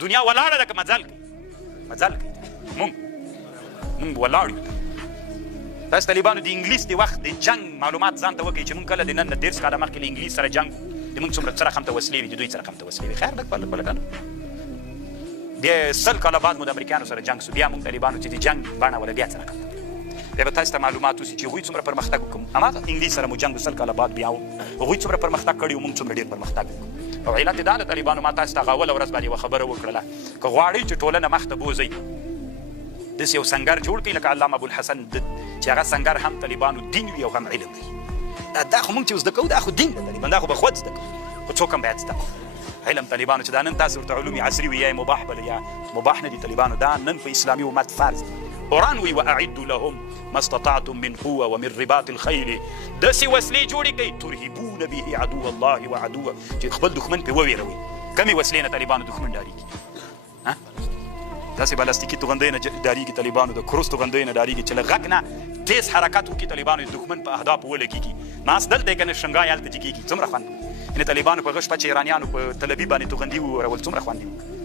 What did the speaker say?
دنیا ولاړه ده که مزل کوي مزل کوي مونږ ولاړ یو تاسو طالبانو د انګلیس د وخت د جنګ معلومات ځان ته وکړئ چې مونږ کله د نن نه 10 کاله مخکې له انګلیس سره جنګ د مونږ څومره څه رقم ته وسلې وي د دوی څه رقم ته وسلې وي خیر لږ په لږ د 100 کاله بعد مو د امریکایانو سره جنګ سو بیا مونږ طالبانو چې د جنګ بڼه ولا بیا څه رقم بیا به تاسو ته معلومات وسي چې هغوی څومره پرمختګ وکړو هماغه انګلیس سره مو جنګ 100 کاله بعد بیا هغوی څومره پرمختګ کړي مونږ څومره ډېر پرمختګ وکړو او علت دا د طالبانو ما تاسو ته هغه اوله ورځ باندې یوه خبره وکړله که غواړئ چې ټولنه مخته بوځئ داسې یو سنګر جوړ کړئ لکه علامه ابوالحسن چې هغه سنګر هم طالبانو دین وي او هم علم وي دا خو مونږ چې زده کوو دا خو دین د طالبان دا خو به خود زده کوو خو څوک هم باید زده کوو علم طالبانو چې دا نن تاسو ورته علوم عصري وي یا مباح بله یا مباح نه دي طالبانو دا نن په اسلامي امت فرض دی قرآن وی واعدوا لهم ما استطعتم من قوه ومن رباط الخيل داسې وسلې جوړې کړئ ترهبون به عدو الله وعدوه چې خپل دښمن پرې وویروئ کمې وسلې نه طالبانو دښمن ډارېږي داسې بلاستیکي توغندۍ نه ډارېږي طالبانو د کروس توغندۍ نه ډارېږي چې له غږ نه تیز حرکت وکړي طالبانو د دښمن په اهدافو ولګېږي ناست دلته یې که نه شنګای هلته چې کېږي څومره خوند یعنې طالبانو په غش پچ ایرانیانو په تل ابیب باندې توغندي وورول څومره خوند